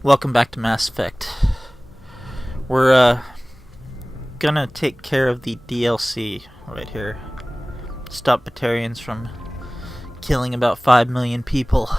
Welcome back to Mass Effect. We're gonna take care of the DLC right here. Stop Batarians from killing about 5 million people.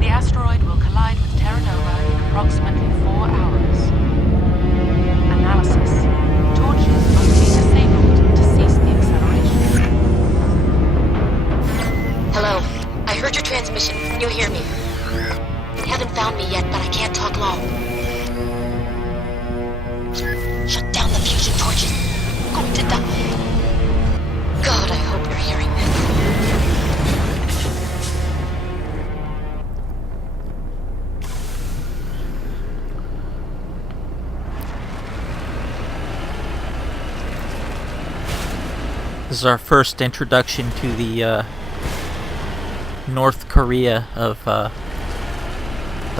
The asteroid will collide with Terra Nova in approximately 4 hours. Analysis. Torches must be disabled to cease the acceleration. Hello. I heard your transmission. Can you hear me? They haven't found me yet, but I can't talk long. Shut down the fusion torches. I'm going to die. God, I hope you're hearing this. This is our first introduction to the North Korea of the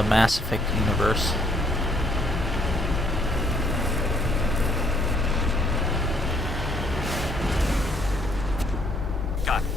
Mass Effect universe. Got it.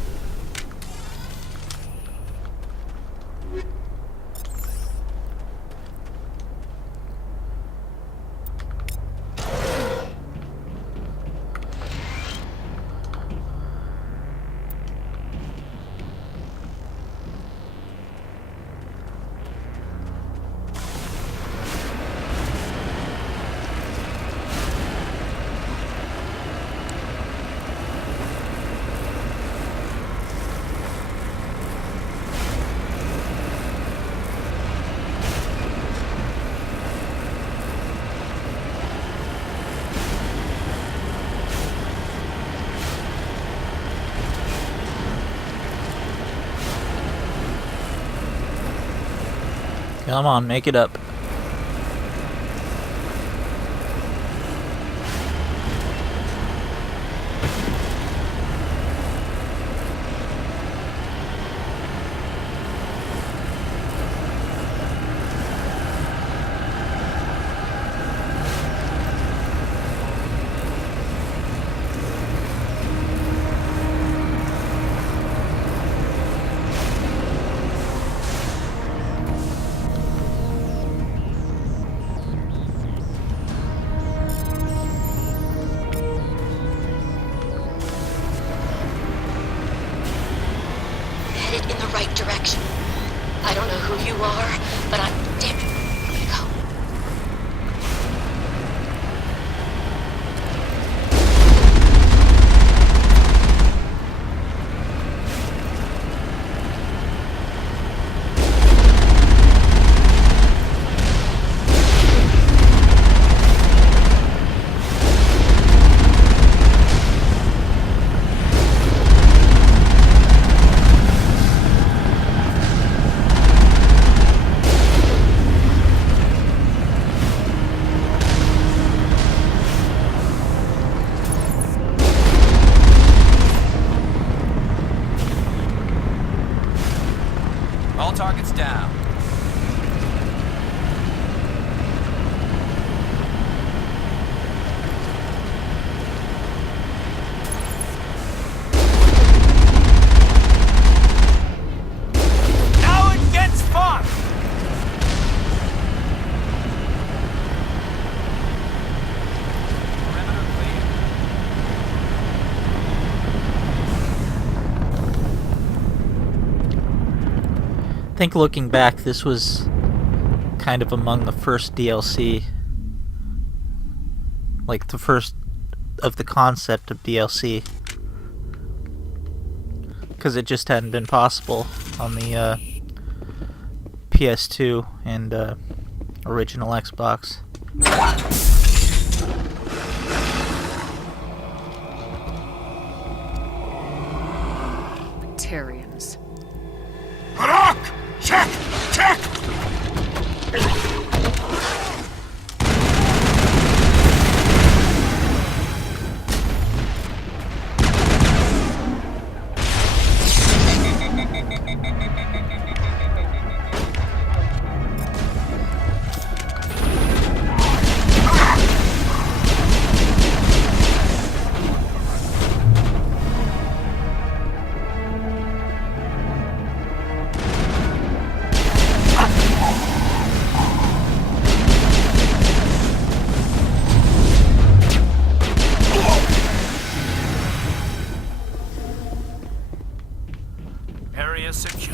Come on, make it up. Headed in the right direction. I don't know who you are, but I'm... Damn it. Let me go. All targets down. Now it gets fun! Perimeter clear. I think looking back, this was kind of among the first DLC. Like the first of the concept of DLC. Because it just hadn't been possible on the PS2 and original Xbox. Batarians. Harak! Check! Check! Area secure.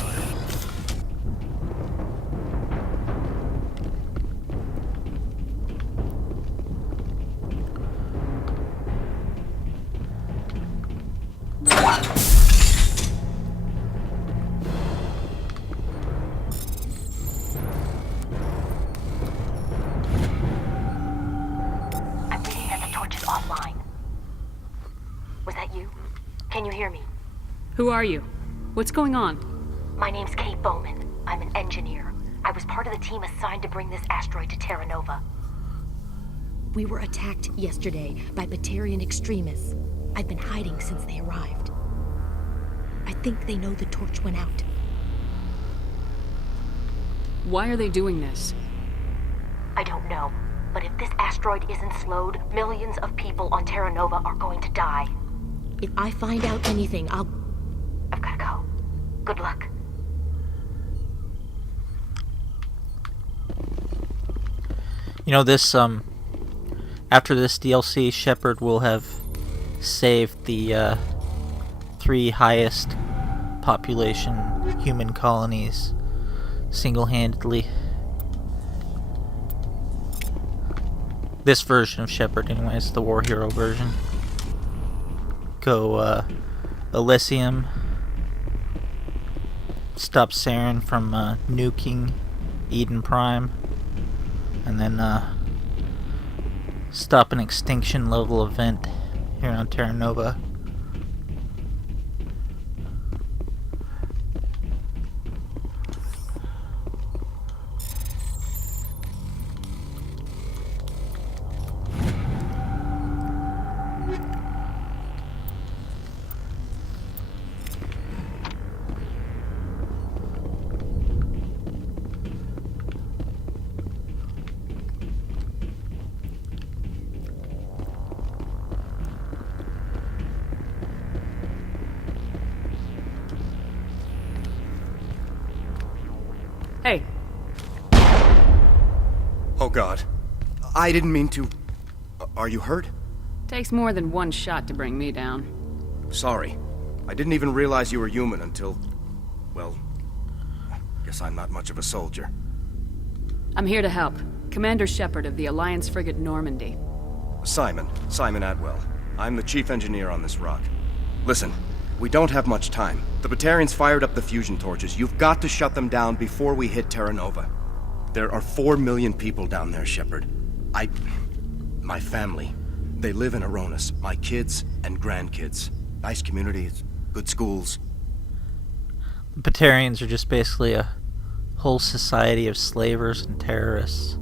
I'm reading that the torch is offline. Was that you? Can you hear me? Who are you? What's going on? My name's Kate Bowman. I'm an engineer. I was part of the team assigned to bring this asteroid to Terra Nova. We were attacked yesterday by Batarian extremists. I've been hiding since they arrived. I think they know the torch went out. Why are they doing this? I don't know, but if this asteroid isn't slowed, millions of people on Terra Nova are going to die. If I find out anything, I've gotta go. Good luck. You know, this, after this DLC, Shepard will have saved the, 3 highest population human colonies single-handedly. This version of Shepard, anyways, the War Hero version. Go, Elysium. Stop Saren from, nuking Eden Prime. And then, stop an extinction level event here on Terra Nova. Hey, Oh God. I didn't mean to... Are you hurt? takes more than one shot to bring me down. Sorry. I didn't even realize you were human until... Well... Guess I'm not much of a soldier. I'm here to help. Commander Shepard of the Alliance frigate Normandy. Simon Atwell. I'm the chief engineer on this rock. Listen, we don't have much time. The Batarians fired up the fusion torches. You've got to shut them down before we hit Terra Nova. There are 4 million people down there, Shepard. My family. They live in Aronis. My kids and grandkids. Nice communities, good schools. Batarians are just basically a whole society of slavers and terrorists.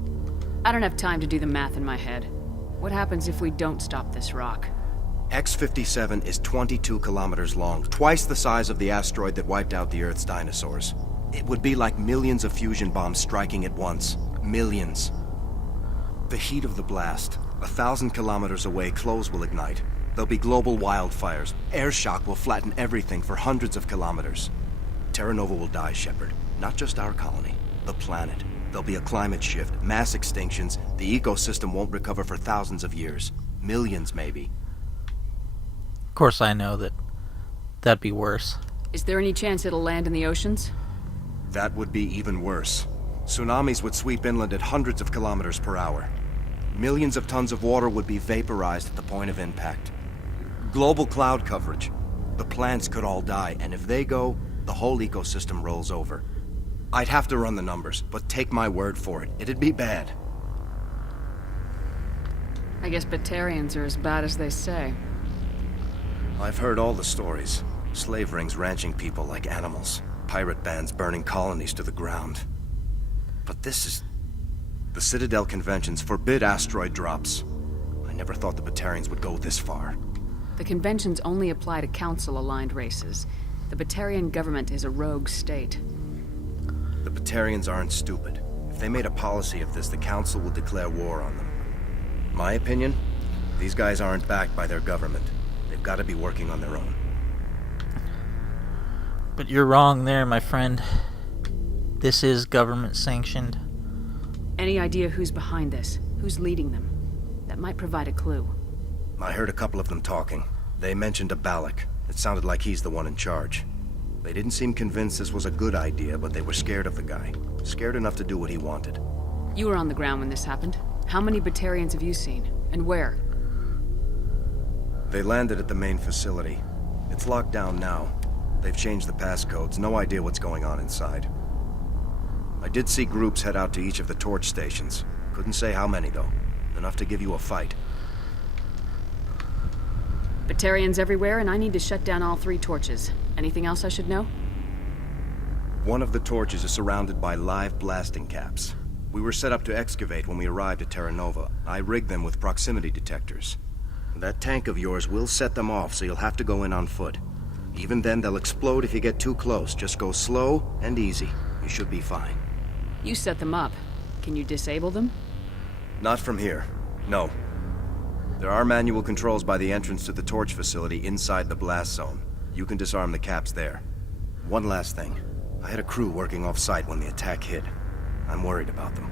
I don't have time to do the math in my head. What happens if we don't stop this rock? X-57 is 22 kilometers long, twice the size of the asteroid that wiped out the Earth's dinosaurs. It would be like millions of fusion bombs striking at once. Millions. The heat of the blast, 1,000 kilometers away, clothes will ignite. There'll be global wildfires. Air shock will flatten everything for hundreds of kilometers. Terra Nova will die, Shepard. Not just our colony, the planet. There'll be a climate shift, mass extinctions. The ecosystem won't recover for thousands of years. Millions, maybe. Of course I know that'd be worse. Is there any chance it'll land in the oceans? That would be even worse. Tsunamis would sweep inland at hundreds of kilometers per hour. Millions of tons of water would be vaporized at the point of impact. Global cloud coverage. The plants could all die, and if they go, the whole ecosystem rolls over. I'd have to run the numbers, but take my word for it, it'd be bad. I guess Batarians are as bad as they say. I've heard all the stories. Slave rings ranching people like animals. Pirate bands burning colonies to the ground. But this is... The Citadel conventions forbid asteroid drops. I never thought the Batarians would go this far. The conventions only apply to Council-aligned races. The Batarian government is a rogue state. The Batarians aren't stupid. If they made a policy of this, the Council would declare war on them. My opinion? These guys aren't backed by their government. They've got to be working on their own. But you're wrong there, my friend. This is government sanctioned. Any idea who's behind this? Who's leading them? That might provide a clue. I heard a couple of them talking. They mentioned a Balak. It sounded like he's the one in charge. They didn't seem convinced this was a good idea, but they were scared of the guy. Scared enough to do what he wanted. You were on the ground when this happened. How many Batarians have you seen? And where? They landed at the main facility. It's locked down now. They've changed the passcodes. No idea what's going on inside. I did see groups head out to each of the torch stations. Couldn't say how many, though. Enough to give you a fight. Batarians everywhere, and I need to shut down all 3 torches. Anything else I should know? One of the torches is surrounded by live blasting caps. We were set up to excavate when we arrived at Terra Nova. I rigged them with proximity detectors. That tank of yours will set them off, so you'll have to go in on foot. Even then, they'll explode if you get too close. Just go slow and easy. You should be fine. You set them up. Can you disable them? Not from here. No. There are manual controls by the entrance to the torch facility inside the blast zone. You can disarm the caps there. One last thing. I had a crew working off-site when the attack hit. I'm worried about them.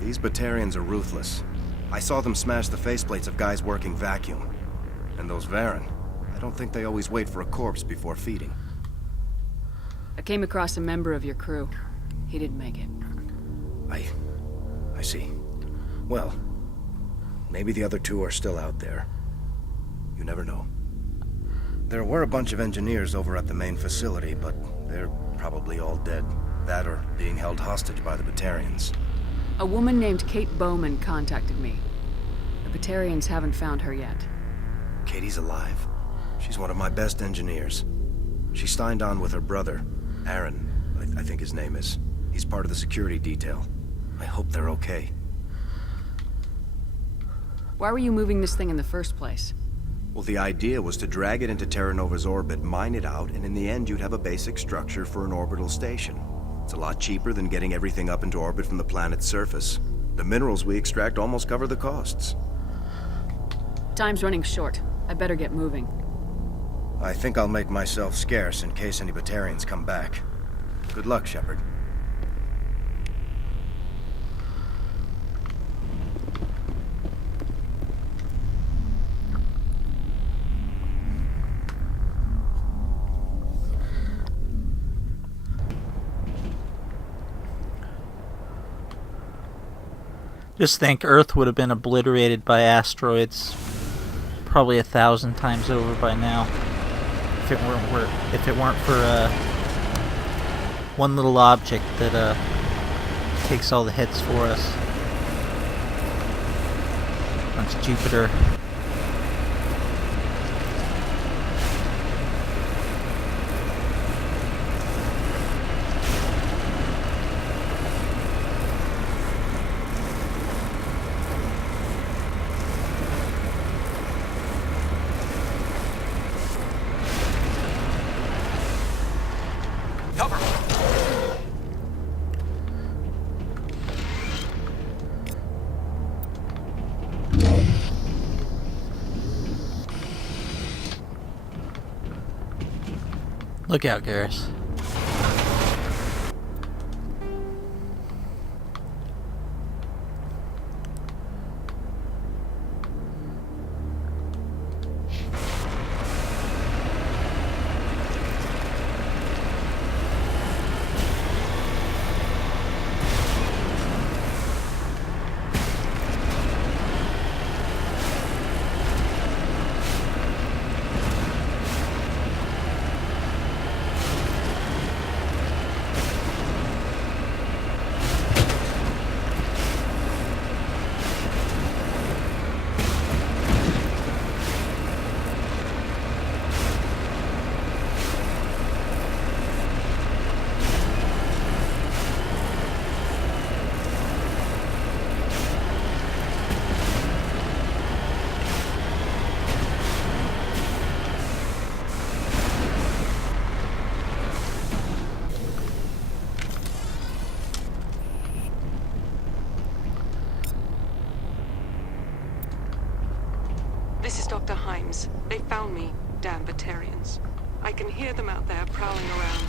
These Batarians are ruthless. I saw them smash the faceplates of guys working vacuum. And those Varen, I don't think they always wait for a corpse before feeding. I came across a member of your crew. He didn't make it. I see. Well, maybe the other 2 are still out there. You never know. There were a bunch of engineers over at the main facility, but they're probably all dead. That or being held hostage by the Batarians. A woman named Kate Bowman contacted me. The Batarians haven't found her yet. Katie's alive. She's one of my best engineers. She signed on with her brother, Aaron, I think his name is. He's part of the security detail. I hope they're okay. Why were you moving this thing in the first place? Well, the idea was to drag it into Terra Nova's orbit, mine it out, and in the end you'd have a basic structure for an orbital station. It's a lot cheaper than getting everything up into orbit from the planet's surface. The minerals we extract almost cover the costs. Time's running short. I better get moving. I think I'll make myself scarce in case any Batarians come back. Good luck, Shepard. Just think, Earth would have been obliterated by asteroids probably 1,000 times over by now if it weren't for one little object that takes all the hits for us. That's Jupiter. Cover! Look out, Garrus. This is Dr. Himes. They found me, damn Batarians. I can hear them out there prowling around,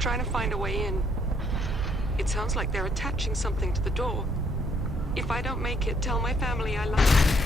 trying to find a way in. It sounds like they're attaching something to the door. If I don't make it, tell my family I love them.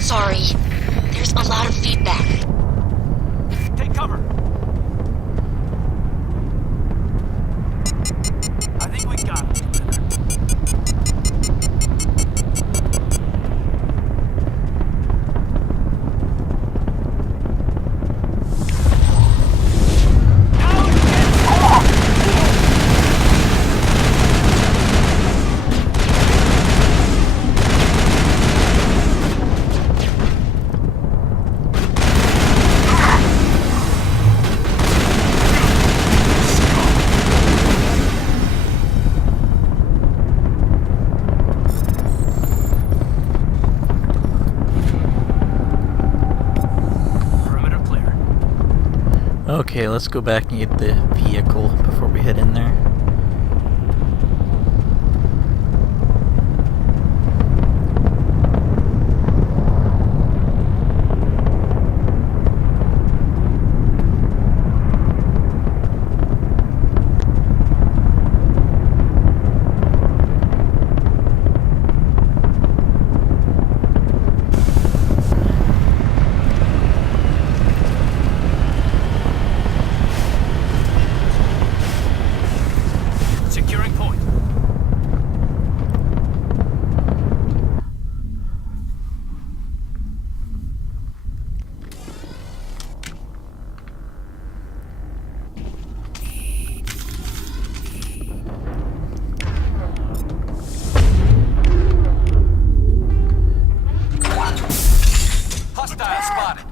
Sorry. There's a lot of feedback. Take cover. I think we got it. Okay, let's go back and get the vehicle before we head in there. Securing point. Hostile spotted.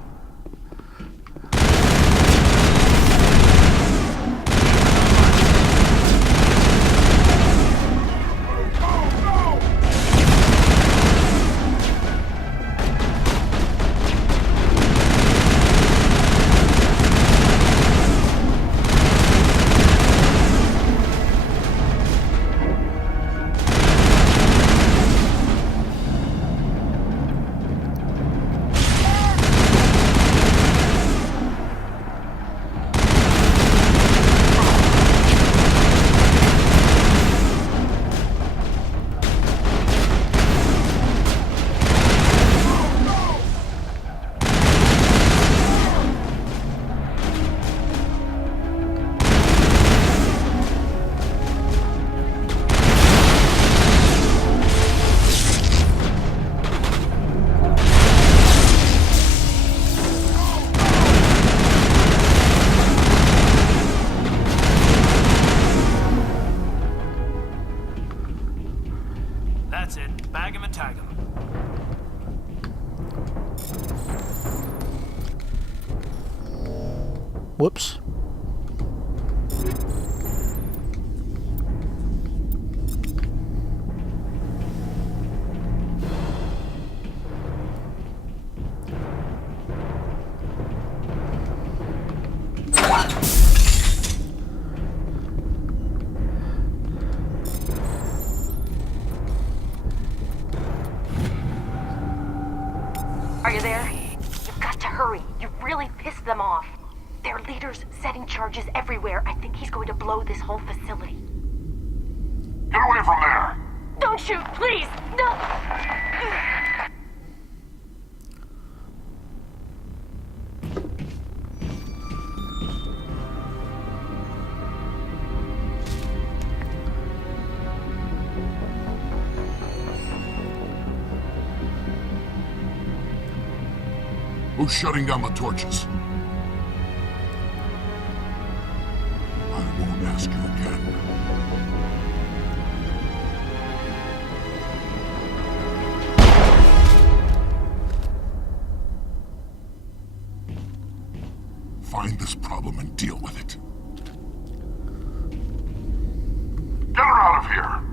That's it. Bag him and tag him. Whoops. Are you there? You've got to hurry. You really pissed them off. Their leader's setting charges everywhere. I think he's going to blow this whole facility. Get away from there! Don't shoot, please! No! Who's shutting down the torches? I won't ask you again. Find this problem and deal with it. Get her out of here!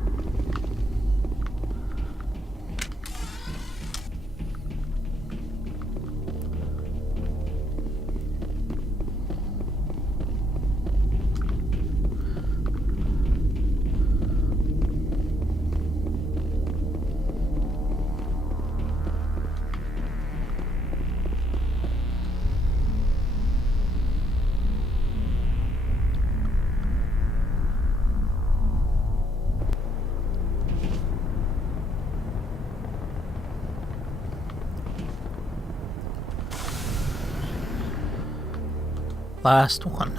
Last one.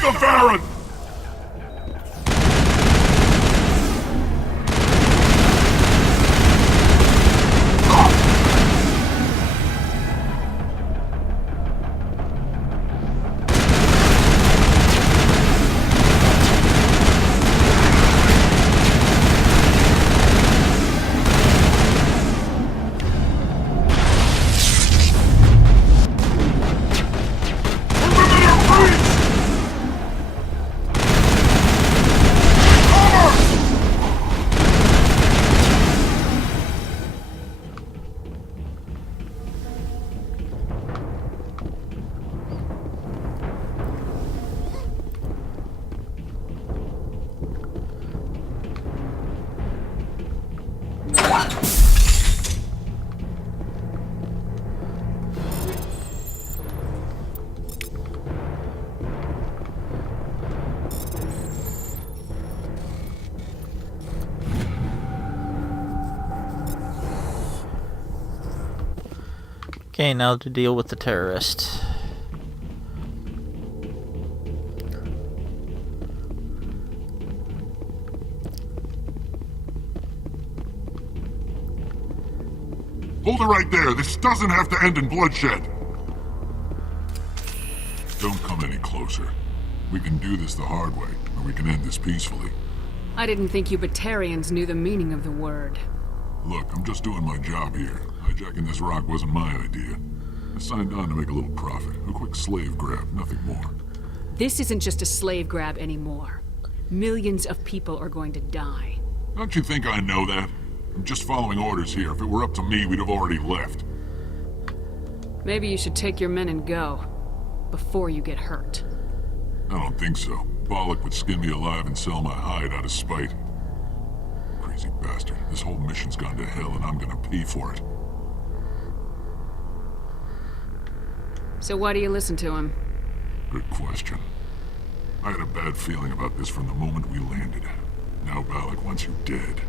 the Baron! Okay, now to deal with the terrorist. Hold it right there. This doesn't have to end in bloodshed. Don't come any closer. We can do this the hard way, or we can end this peacefully. I didn't think you Batarians knew the meaning of the word. Look, I'm just doing my job here. Hijacking this rock wasn't my idea. I signed on to make a little profit. A quick slave grab, nothing more. This isn't just a slave grab anymore. Millions of people are going to die. Don't you think I know that? I'm just following orders here. If it were up to me, we'd have already left. Maybe you should take your men and go. Before you get hurt. I don't think so. Bollock would skin me alive and sell my hide out of spite. Crazy bastard. This whole mission's gone to hell and I'm gonna pay for it. So why do you listen to him? Good question. I had a bad feeling about this from the moment we landed. Now Bollock wants you dead.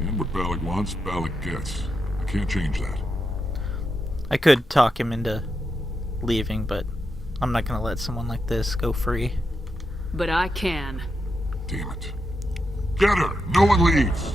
And what Bollock wants, Bollock gets. I can't change that. I could talk him into leaving, but I'm not gonna let someone like this go free. But I can. Damn it. Get her! No one leaves!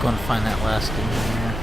Going to find that last engineer.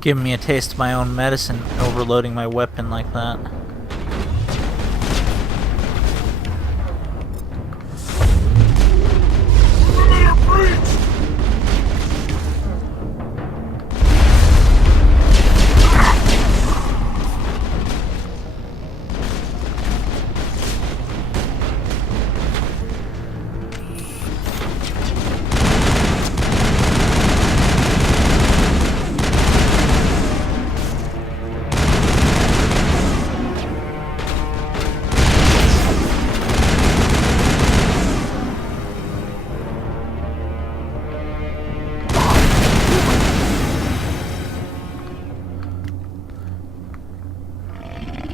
Giving me a taste of my own medicine, overloading my weapon like that.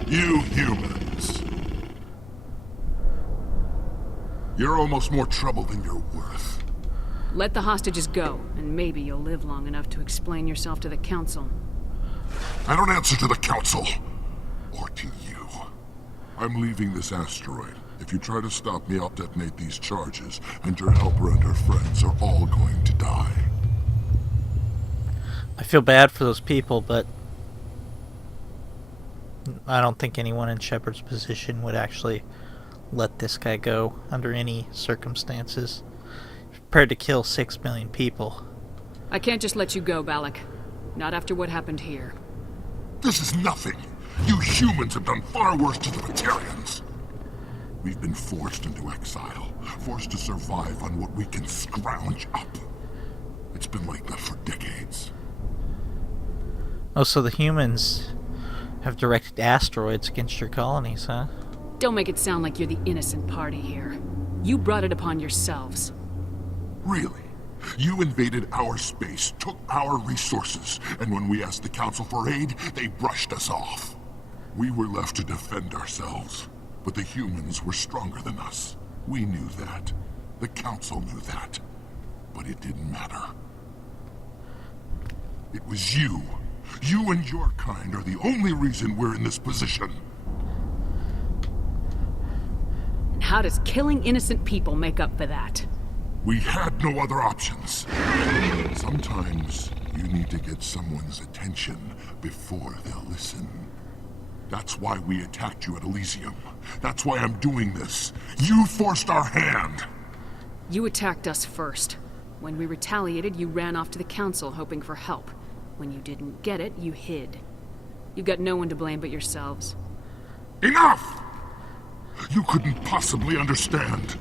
You humans. You're almost more trouble than you're worth. Let the hostages go, and maybe you'll live long enough to explain yourself to the Council. I don't answer to the Council. Or to you. I'm leaving this asteroid. If you try to stop me, I'll detonate these charges, and your helper and her friends are all going to die. I feel bad for those people, but I don't think anyone in Shepard's position would actually let this guy go under any circumstances. He's prepared to kill 6 million people. I can't just let you go, Balak. Not after what happened here. This is nothing. You humans have done far worse to the Batarians. We've been forced into exile, forced to survive on what we can scrounge up. It's been like that for decades. Oh, so the humans have directed asteroids against your colonies, huh? Don't make it sound like you're the innocent party here. You brought it upon yourselves. Really? You invaded our space, took our resources, and when we asked the Council for aid, they brushed us off. We were left to defend ourselves, but the humans were stronger than us. We knew that. The Council knew that. But it didn't matter. It was you. You and your kind are the only reason we're in this position. And how does killing innocent people make up for that? We had no other options. Sometimes you need to get someone's attention before they'll listen. That's why we attacked you at Elysium. That's why I'm doing this. You forced our hand. You attacked us first. When we retaliated, you ran off to the Council hoping for help. When you didn't get it, you hid. You've got no one to blame but yourselves. Enough! You couldn't possibly understand.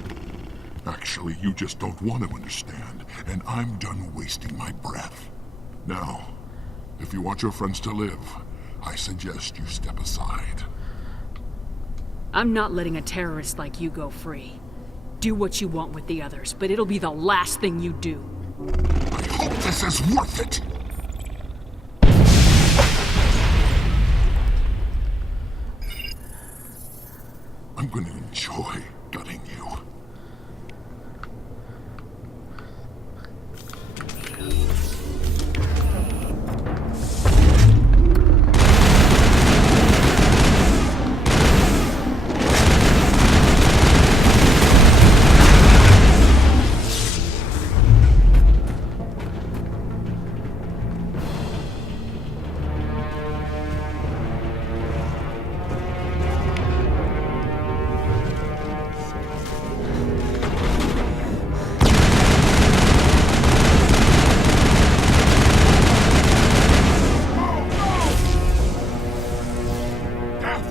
Actually, you just don't want to understand, and I'm done wasting my breath. Now, if you want your friends to live, I suggest you step aside. I'm not letting a terrorist like you go free. Do what you want with the others, but it'll be the last thing you do. I hope this is worth it! I'm going to enjoy gutting you.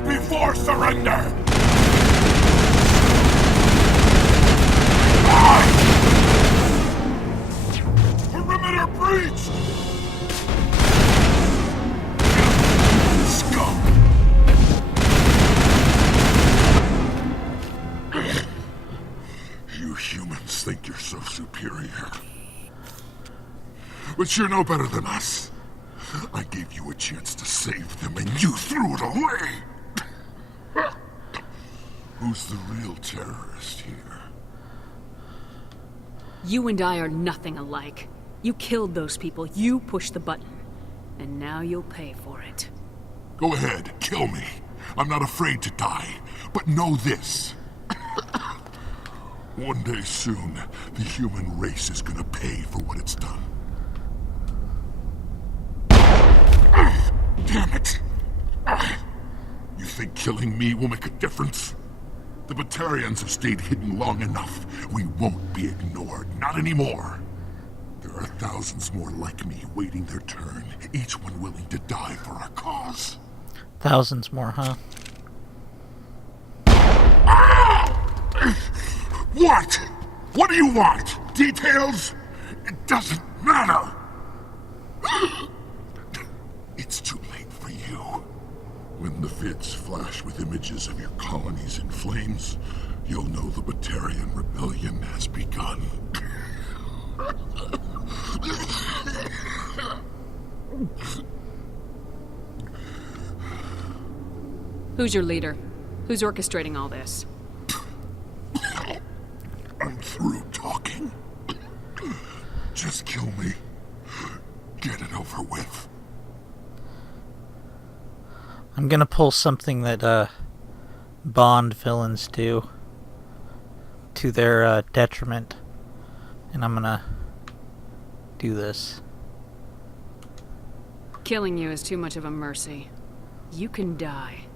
Before surrender! Perimeter breached! Scum! You humans think you're so superior. But you're no better than us. I gave you a chance to save them, and you threw it away! Who's the real terrorist here? You and I are nothing alike. You killed those people, you pushed the button. And now you'll pay for it. Go ahead, kill me. I'm not afraid to die. But know this. One day soon, the human race is gonna pay for what it's done. killing me will make a difference? The Batarians have stayed hidden long enough. We won't be ignored. Not anymore. There are thousands more like me waiting their turn, each one willing to die for our cause. Thousands more, huh? What? What do you want? Details? It doesn't matter. It's too late for you. When the vids flash with images of your colonies in flames, you'll know the Batarian rebellion has begun. Who's your leader? Who's orchestrating all this? I'm through talking. Just kill me. Get it over with. I'm gonna pull something that Bond villains do to their detriment, and I'm gonna do this. Killing you is too much of a mercy. You can die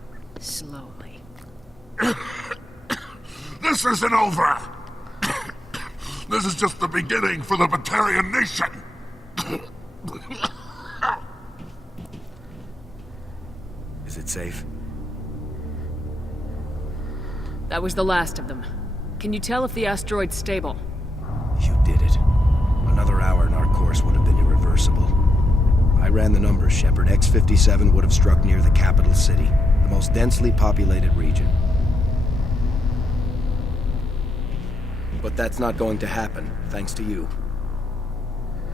slowly. This isn't over. This is just the beginning for the Batarian nation. Is it safe? That was the last of them. Can you tell if the asteroid's stable? You did it. Another hour and our course would have been irreversible. I ran the numbers, Shepard. X-57 would have struck near the capital city, the most densely populated region. But that's not going to happen, thanks to you.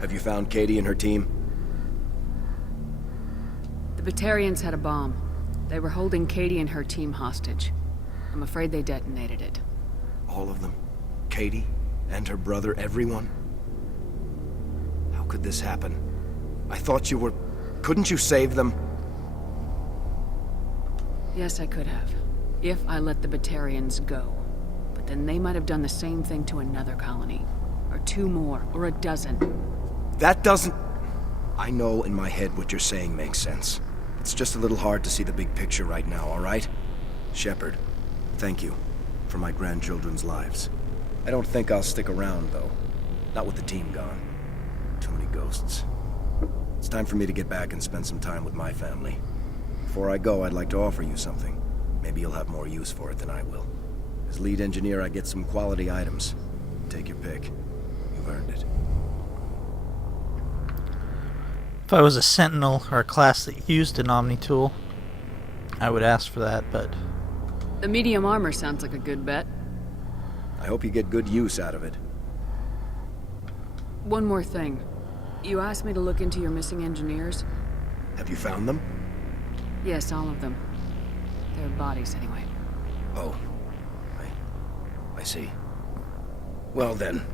Have you found Katie and her team? The Batarians had a bomb. They were holding Katie and her team hostage. I'm afraid they detonated it. All of them? Katie? And her brother? Everyone? How could this happen? I thought you were... Couldn't you save them? Yes, I could have. If I let the Batarians go. But then they might have done the same thing to another colony. Or two more, or a dozen. That doesn't... I know in my head what you're saying makes sense. It's just a little hard to see the big picture right now, all right? Shepard, thank you for my grandchildren's lives. I don't think I'll stick around, though. Not with the team gone. Too many ghosts. It's time for me to get back and spend some time with my family. Before I go, I'd like to offer you something. Maybe you'll have more use for it than I will. As lead engineer, I get some quality items. Take your pick. You've earned it. If I was a Sentinel or a class that used an Omni tool, I would ask for that, but... The medium armor sounds like a good bet. I hope you get good use out of it. One more thing. You asked me to look into your missing engineers? Have you found them? Yes, all of them. Their bodies, anyway. Oh. I see. Well then,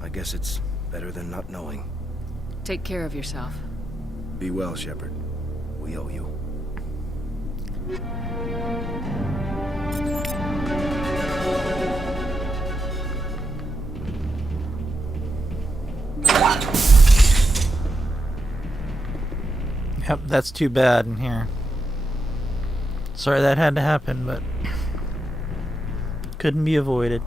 I guess it's better than not knowing. Take care of yourself. Be well, Shepard. We owe you. Yep, that's too bad in here. Sorry that had to happen, but couldn't be avoided.